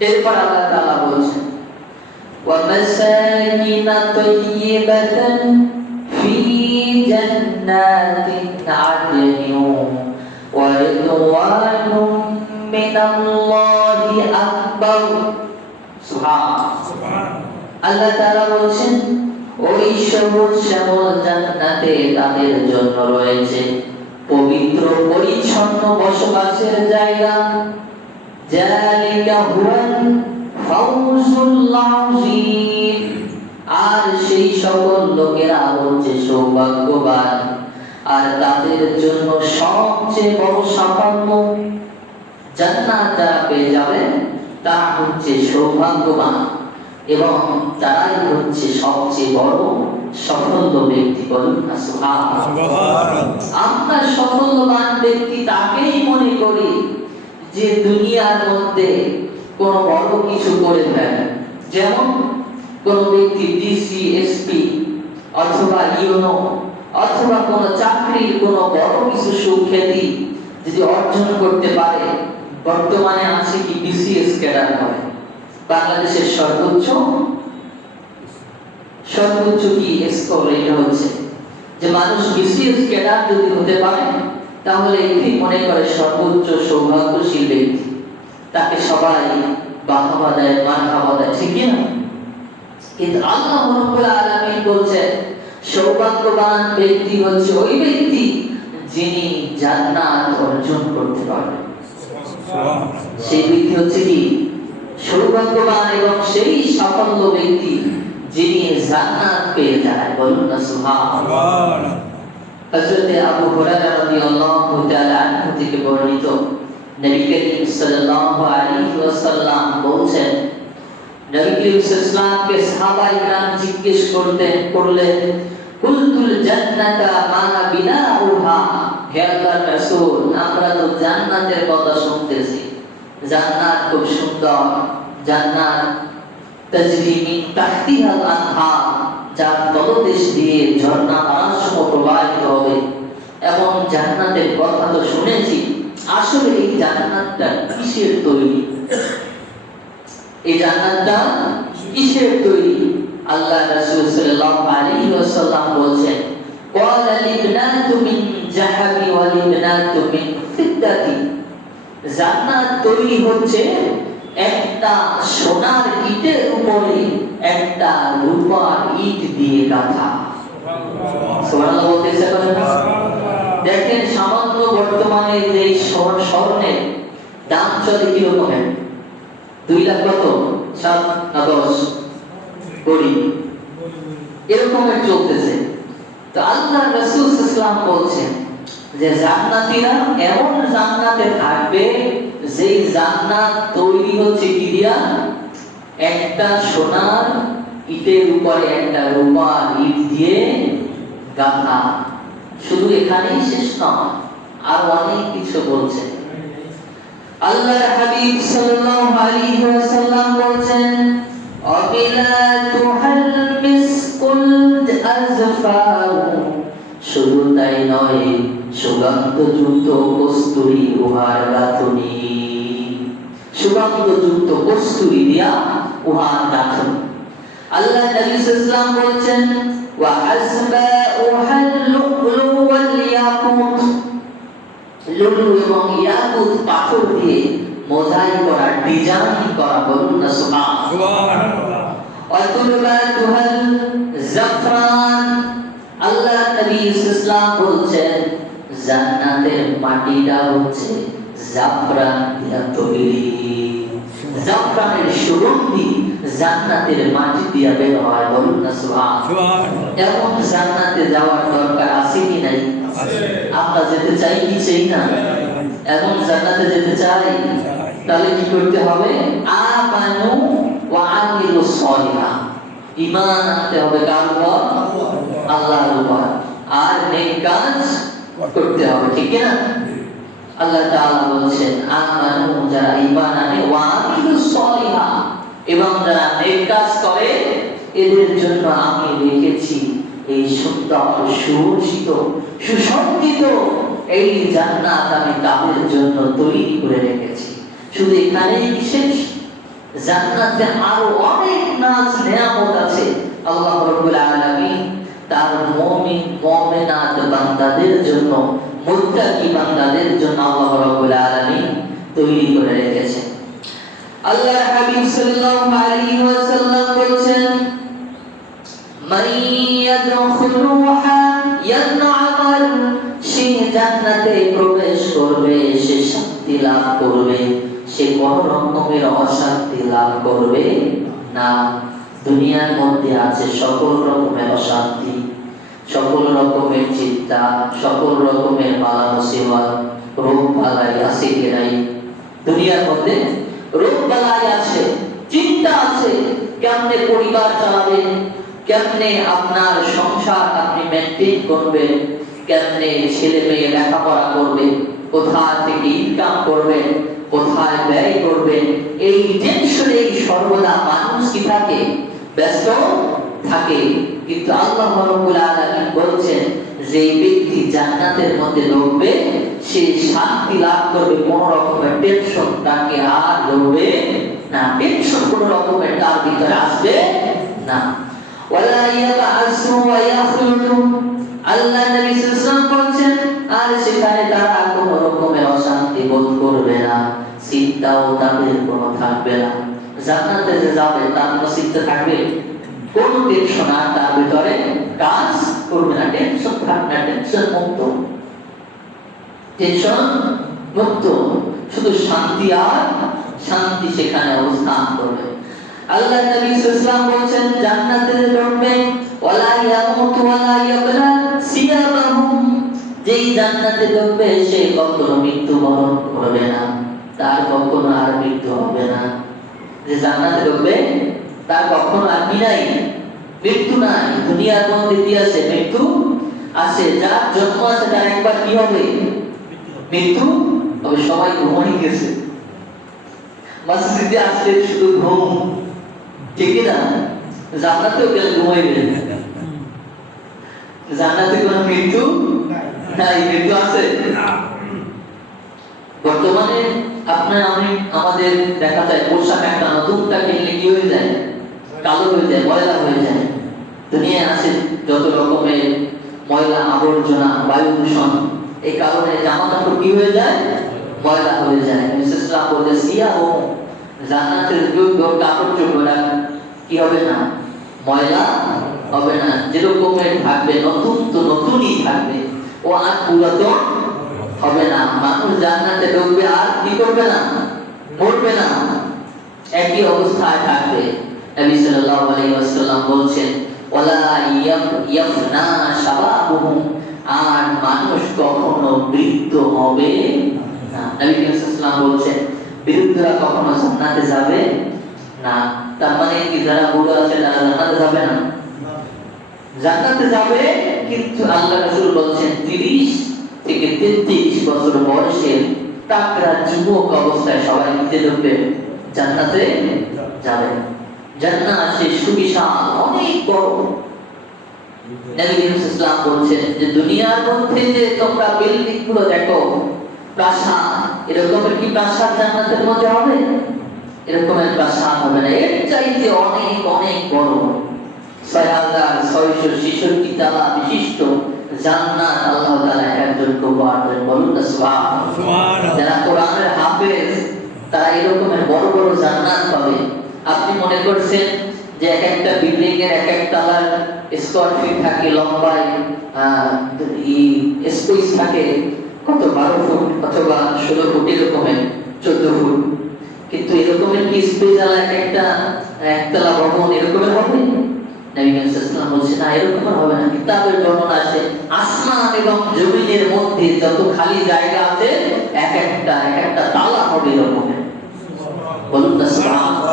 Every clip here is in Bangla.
এরপর আল্লাহ তাআলা বলছেন ওয়া মাসাকিনা তাইয়্যিবাতান ফি জান্নাতিন আদনিন ওয়া রিদওয়ানুম মিনাল্লাহি আকবার। সুবহান। আল্লাহ তাআলা বলছেন ওই সবুজ শ্যামল জান্নাতে তাদের জন্য রয়েছে পবিত্র পরিচ্ছন্ন বসবাসের জায়গা। জালিকা হুয়াল ফাউজুল আযীম। আর সেই সকল লোকেরা হচ্ছে সৌভাগ্যবান, আর তাদের জন্য সবচেয়ে বড় সাফল্য। জান্নাত যারা পেয়ে যাবে তারা হচ্ছে সৌভাগ্যবান এবং তারাই হচ্ছে সবচেয়ে বড় সফল ব্যক্তি। বলুন না সুবহানাল্লাহ। আমরা সফলবান ব্যক্তি তাকেই মনে করি যে দুনিয়ার মধ্যে কোন বড় কিছু করে ফেলে। যেমন কোন ব্যক্তি ডিসি, এসপি অথবা ইউনো অথবা কোন চাকরির কোন বড় কিছু সুখ্যাতি যদি অর্জন করতে পারে। বর্তমানে আছে কি বিসিএস ক্যাডার হয় বাংলাদেশের সর্বোচ্চ কি স্কোর এটা হচ্ছে যে মানুষ বিসিএস ক্যাডার যদি হতে পারে তাহলে এটি মনে করে সর্বোচ্চ সৌভাগ্যশীল ব্যক্তি। তাকে সবাই বাহবা দেয়, মারহাবা দেয়, ঠিক না? কিন্তু আল্লাহ রাব্বুল আলামিন বলছেন সৌভাগ্যবান ব্যক্তি হচ্ছে ওই ব্যক্তি যিনি জান্নাত অর্জন করতে পারবে। সেই ব্যক্তি হচ্ছে কি সৌভাগ্যবান এবং সেই সাফল্য ব্যক্তি যিনি জান্নাত পেয়ে যায়। বলুন না সুবহানাল্লাহ। হযরত আবু হুরায়রা রাদিয়াল্লাহু তাআলা আনহু থেকে বর্ণিত, নবী করিম সাল্লাল্লাহু আলাইহি ওয়াসাল্লাম বলেছেন, নবী করিম সাল্লাল্লাহু আলাইহি ওয়াসাল্লামকে সাহাবায়ে کرام জিজ্ঞেস করলেন, কুলতুল জান্নাতা মা বিনাউহা। হে আল্লাহর রাসূল, আমরা তো জান্নাতের কথা শুনতেছি, জান্নাত খুব সুন্দর, জান্নাত তাজরি মিন তাহতিহাল আনহার, যার তলদেশ দিয়ে ঝর্ণা ধারাসমূহ প্রবাহিত হবে। এবং জান্নাতের কথা তো শুনেছি, আসলে এই জান্নাতটা কিসের তৈরি? এই জান্নাতটা কিসের তৈরি? আল্লাহ রাসূল সাল্লাল্লাহু আলাইহি ওয়াসাল্লাম বলেন, ক্বালা লিবনাতু মিন যাহাবি ওয়া লিবনাতু মিন ফিদ্দাতি। জান্নাত তৈরি হচ্ছে একটা সোনার ইটের উপরে একটা রূপার ইট দিয়ে গাঁথা। সুবহানাল্লাহ বলতেছে না? দেখেন সামান্য বর্তমানে যে স্বর্ণের দাম চলে কি রকমের, 2 লাখ কত 7 না 10 কোটি এরকমের চলতেছে। তো আল্লাহ রাসূল সাল্লাল্লাহু আলাইহি ওয়াসাল্লাম বলছেন যে জান্নাতীরা এমন জান্নাতে থাকবে যে জান্নাত তৈরি হচ্ছে কি দিয়া? একটা সোনার ইটের উপরে একটা রূপার ইট দিয়ে গাঁথা। শুধু এখানেই শেষ নয়, আর অনেক কিছু বলছেন। আল্লাহর হাবিব সাল্লাল্লাহু আলাইহি ওয়াসাল্লাম বলেন, আবিলাতুহাল মিসকুল আযফার। শুধু তাই নয়, সুগন্ধযুক্ত কস্তুরী উহার গাঁথনি, সুগন্ধযুক্ত কস্তুরী দিয়া উহার গাঁথনি। আল্লাহ নবী সাল্লাল্লাহু আলাইহি ওয়াসাল্লাম বলেন, ওয়া আসবাউহাল লু'লু ওয়াল ইয়াকুত। লুলু এবং ইয়াকুত পাথর দিয়ে মোজাইক করা, ডিজাইন করা। বলুন না সুবহানাল্লাহ। ওয়া তুরবাতুহাল জাফরান। আল্লাহ নবী সাল্লাল্লাহু আলাইহি ওয়াসাল্লাম বলেন, জান্নাতের মাটিটা হচ্ছে জাফরান দিয়ে তৈরি। জাফরানের সুগন্ধি জান্নাতের মাটি দিয়ে বের হয়। বলুন না সুবহানাল্লাহ। এমন জান্নাতে যাওয়ার দরকার আছে কি নাই? আমরা যেতে চাই কি চাই না? এমন জান্নাতে যেতে চাই, তাহলে কি করতে হবে? আমানু ওয়া আমিলুস সলিহাত। ঈমান আনতে হবে কার উপর? আল্লাহর উপর। আর নেক কাজ করতে হবে, ঠিক না? আল্লাহ তাআলা বলেন, আমানু, যারা ঈমান আনে, ওয়া আমিলুস সলিহাত, এবং যারা নেক কাজ করে, এদের জন্য আমি রেখেছি এই সুন্দর সুরক্ষিত সুসজ্জিত এই জান্নাত আমি তাদের জন্য তৈরি করে রেখেছি। শুধু এখানেই শেষ? জান্নাতে আরো অনেক নাজ নেয়ামত আছে। আল্লাহ রাব্বুল আলামিন তার মুমিন মুমিনাত বান্দাদের জন্য, মুত্তাকি বান্দাদের জন্য আল্লাহ রাব্বুল আলামিন তৈরি করে রেখেছেন। আল্লাহর হাবিব সাল্লাল্লাহু আলাইহি ওয়াসাল্লাম বলেছেন, মান ইয়াদখুলুহা ইয়ানআমাল, সে জান্নাতে প্রবেশ করবে, সে শান্তি লাভ করবে, সে কোন রকমের অশান্তি লাভ করবে না। দুনিয়ার মধ্যে আছে সকল রকমের অশান্তি, সকল রকমের চিন্তা, সকল রকমের বালা মুসিবত, রোগ বালাই আছে কি নাই? দুনিয়ার মধ্যে রোগ বালাই আছে, চিন্তা আছে, কেমনে পরিবার চালাবেন, কেমনে আপনার সংসার আপনি মেইনটেইন করবেন, কেমনে ছেলে মেয়ে লেখাপড়া করবে, কোথা থেকে ইনকাম করবেন, কোথায় ব্যয় করবেন, এই টেনশনে সর্বদা মানুষ কি থাকে? ব্যস্ত থাকে। কিন্তু আল্লাহ রাব্বুল আলামিন বলছেন যে এই ব্যক্তি জান্নাতের মধ্যে ঢুকবে, সে শান্তি লাভ করবে, কোন রকমের টেনশন তাকে আর ধরবে না, টেনশন কোন রকমের তার ভিতরে আসবে না। ওয়ালা ইয়াবাসু ওয়া ইয়াখলুদু, আল্লাহ নবী সাল্লাল্লাহু আলাইহি ওয়াসাল্লাম বলেন, আর সেখানে তারা কোন রকমের অশান্তি বোধ করবে না, চিন্তাও তাদের কোনো থাকবে না। জান্নাতে যে যাবে তার কোনো চিন্তা থাকবে? কোন টেনশন আর তার ভিতরে কাজ করবে না, টেনশন থাকবে না, টেনশন মুক্ত, টেনশন মুক্ত, শুধু শান্তি আর শান্তি সেখানে অবস্থান করবে। আল্লাহ নবী সাল্লাল্লাহু আলাইহি ওয়াসাল্লাম বলেন, জান্নাতে ঢুকবে ওয়ালা ইয়ামুতু ওয়ালা ইয়াবলা সিয়াবাহুম, যেই জান্নাতে ঢুকবে সে কখনো মৃত্যুবরণ করবে না, তার কখনো আর মৃত্যু হবে না। যে জান্নাতে ঢুকবে তার কখনো আর কি নাই? মৃত্যু নাই। দুনিয়ার মধ্যে কি আছে? মৃত্যু আছে। যার জন্ম আছে তার একবার কি হবে? মৃত্যু হবে। সবাই ঘুমিয়ে গেছে, মসজিদে আসলে শুধু ঘুম, ঠিক না? জান্নাতেও গেলে ঘুমাইবে, জান্নাতে কোনো মৃত্যু নাই। মৃত্যু আছে? বর্তমানে আপনার আমাদের দেখা যায় পোশাক একটা নতুনটা কিনলে কি হয়ে যায়? কালো হয়ে যায়, ময়লা হয়ে যায়। দুনিয়ায় আছে যত রকমের ময়লা আবর্জনা, বায়ু দূষণ, এই কারণে জামা কাপড় কি হয়ে যায়? ময়লা হয়ে যায়। ইসলাম বলতে সিয়াহু, জান্নাতের কাপড় চোপড় কি হবে না? ময়লা হবে না। যেরকমের থাকবে নতুন তো নতুনই থাকবে, ও আর পুরাতন হবে না। মানুষ জান্নাতে ঢুকবে আর কি করবে না? মরবে না, একই অবস্থায় থাকবে। নবী সাল্লাল্লাহু আলাইহি ওয়াসাল্লাম বলেন, ওয়ালা ইয়াফনা শাবাবুহুম, আর মানুষ কখনো বৃদ্ধ হবে না। নবী সাল্লাল্লাহু আলাইহি ওয়াসাল্লাম বলেন, বৃদ্ধরা কখনো জান্নাতে যাবে না। তার মানে কি যারা বুড়ো আছে তারা জান্নাতে যাবে না? জান্নাতে যাবে, কিন্তু আল্লাহ রাসূল বলেন 30 থেকে 33 বছর বয়সের তাকড়া যুবক অবস্থায় সবাই নিতে ঢুকবে, জান্নাতে যাবে। জান্নাত সে সুবিশাল, অনেক বড়। নবী ইসলাম বলছেন যে দুনিয়ার মধ্যে যে তোমরা বিল্ডিং গুলো দেখো, প্রাসাদ, এরকমের কি প্রাসাদ জান্নাতের মধ্যে হবে? এরকমের প্রাসাদ হবে না, এর চাইতে অনেক অনেক বড়। 6666 তালা বিশিষ্ট জান্নাত আল্লাহ তাআলা একজনকে উপহার দেন। বলুন না সুবহানাল্লাহ। যারা কোরআনের হাফেজ তারা এরকমের বড় বড় জান্নাত পাবে। আপনি মনে করছেন যে এক একটা বিল্ডিং এর এক এক তলার স্কয়ার ফিট থাকে, লম্বায় স্পেস থাকে কত 12 ফুট অথবা 16 ফুট, এরকমের 14 ফুট। কিন্তু এরকমের কি স্পেস আলা এক একটা একতলা ভবন এরকমের হবে? নবী সাল্লাল্লাহু আলাইহি ওয়াসাল্লাম বলেছেন না, এরকম হবে না। কিতাবের বর্ণনা আছে আসমান এবং জমিনের মধ্যে যত খালি জায়গা আছে এক একটা তালা হবে এরকমের। বলুন না সুবহানাল্লাহ।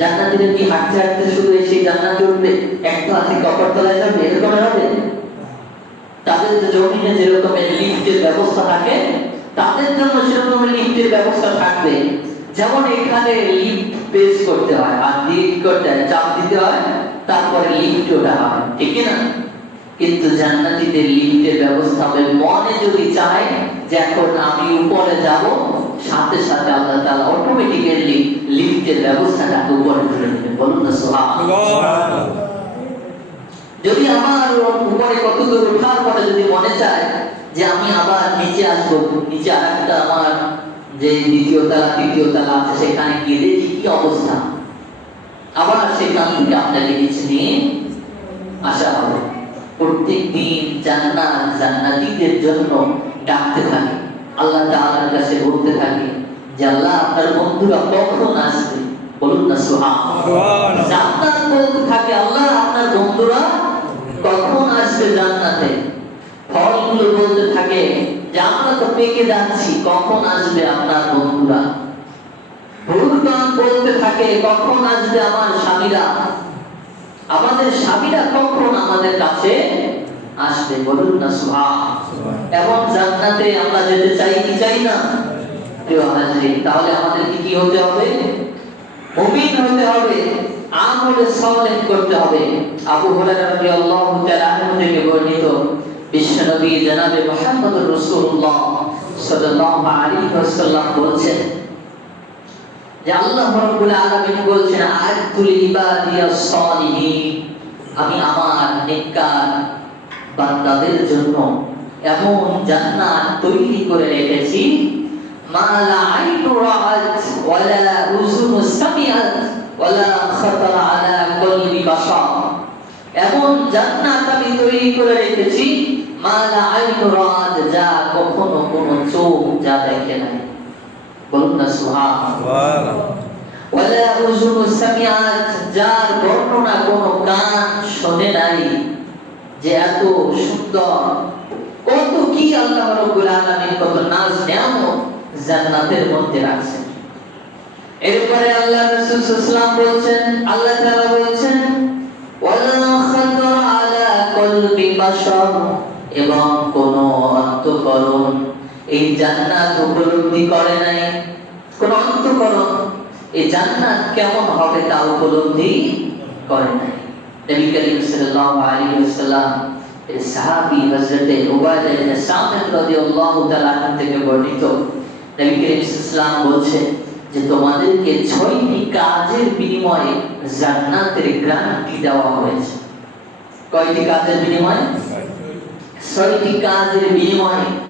জান্নাতীরা কি হাঁটতে হাঁটতে শুধু এসে জান্নাতে উঠবে, একতলা থেকে অপর তলায় যাবে, এরকম হবে? তাদের যে জমিনে যেরকম লিফটের ব্যবস্থা থাকে, তাদের জন্য সেরকম লিফটের ব্যবস্থা থাকবে। যেমন এখানে লিফট পেশ করতে হয়, আর লিফট করতে হয়, চাপ দিতে হয়, তারপরে লিফট ওঠা হয়, ঠিক না? কিন্তু জান্নাতীদের লিফটের ব্যবস্থা হবে। মনে যদি চায় যে এখন আমি উপরে যাব, সাথে সাথে আল্লাহ তাআলা অটোমেটিক্যালি লিফটে রিজিকের ব্যবস্থাটাকে উপরে তুলে দেবে। বলুন না সুবহানাল্লাহ। যদি আমার উপরে কত দূর ওঠার পরে যদি মনে চায় যে আমি আবার নিচে আসবো, নিচে আরেকটা আমার যে দ্বিতীয় তলা তৃতীয় তলা আছে সেখানে গিয়ে দেখি কি অবস্থা, আবার সেখান থেকে আপনাকে নিচে নিয়ে আসা হবে। প্রত্যেক দিন জান্নাত জান্নাতীদের জন্য ডাকতে থাকে, আল্লাহ তাআলার কাছে বলতে থাকে যে আল্লাহ আপনার বন্ধুরা কখন আসবে। বলুন না সুবহানাল্লাহ। জান্নাত বলতে থাকে আল্লাহ আপনার বন্ধুরা কখন আসবে জান্নাতে। ফলগুলো বলতে থাকে যে আমরা তো পেকে যাচ্ছি, কখন আসবে আপনার বন্ধুরা। ভূতগণ বলতে থাকে কখন আসবে আমার স্বামীরা, আমাদের স্বামীরা কখন আমাদের কাছে আসবে। বলুন না সুবহানাল্লাহ। এবং জান্নাতে আমরা যেতে চাই কি চাই না? প্রিয় হাজরিন, তাহলে আমাদের কি হতে হবে? মুমিন হতে হবে, আমলে সালেহ করতে হবে। আবু হুরায়রা রাদিয়াল্লাহু তাআলা আনহু থেকে বর্ণিত বিশ্বনবী জনাবে মুহাম্মদুর রাসূলুল্লাহ সাল্লাল্লাহু আলাইহি ওয়াসাল্লাম বলেছেন যে আল্লাহ রাব্বুল আলামিন বলেছেন আ'তুল ইবাদিয়াস সালিহিন, আমি আমার নেককার বান্দাদের জন্য এমন জান্নাত তৈরি করে রেখেছি মা লা আইনু রাআত ওয়ালা উযুনু সামিআত ওয়ালা খাতারা আলা কলবি বাশার। এমন জান্নাত আমি তৈরি করে রেখেছি মা লা আইনু রাআত, যা কখনো কোনো চোখ যা দেখে নাই। বলুন না সুবহানাল্লাহ। ওয়ালা উযুনু সামিআত, যার বর্ণনা কোনো কান শোনে নাই। যে এত সুন্দর, কত কি আল্লাহ রাব্বুল আলামিন কত নাজ নেয়ামত জান্নাতের মধ্যে রাখছেন। এরপরে আল্লাহ রাসূল সাল্লাল্লাহু আলাইহি বলছেন, আল্লাহ তাআলা বলছেন ওয়ালা খাতারা আলা কলবি বাশার, এবং কোন অন্তঃকরণ এই জান্নাত উপলব্ধি করে নাই। কোন অন্তঃকরণ এই জান্নাত কেমন হবে তা উপলব্ধি করে নাই। নবী করিম সাল্লাল্লাহু আলাইহি ওয়াসাল্লাম এর সাহাবী হযরত উবাদা ইবনে সামিত রাদিয়াল্লাহু তাআলা থেকে বর্ণিত, নবী করিম সাল্লাল্লাহু আলাইহি বলছেন যে তোমাদেরকে 6টি কাজের বিনিময়ে জান্নাতের গ্যারান্টি দেওয়া হয়েছে। কয়টি কাজের বিনিময়ে? 6টি কাজের বিনিময়ে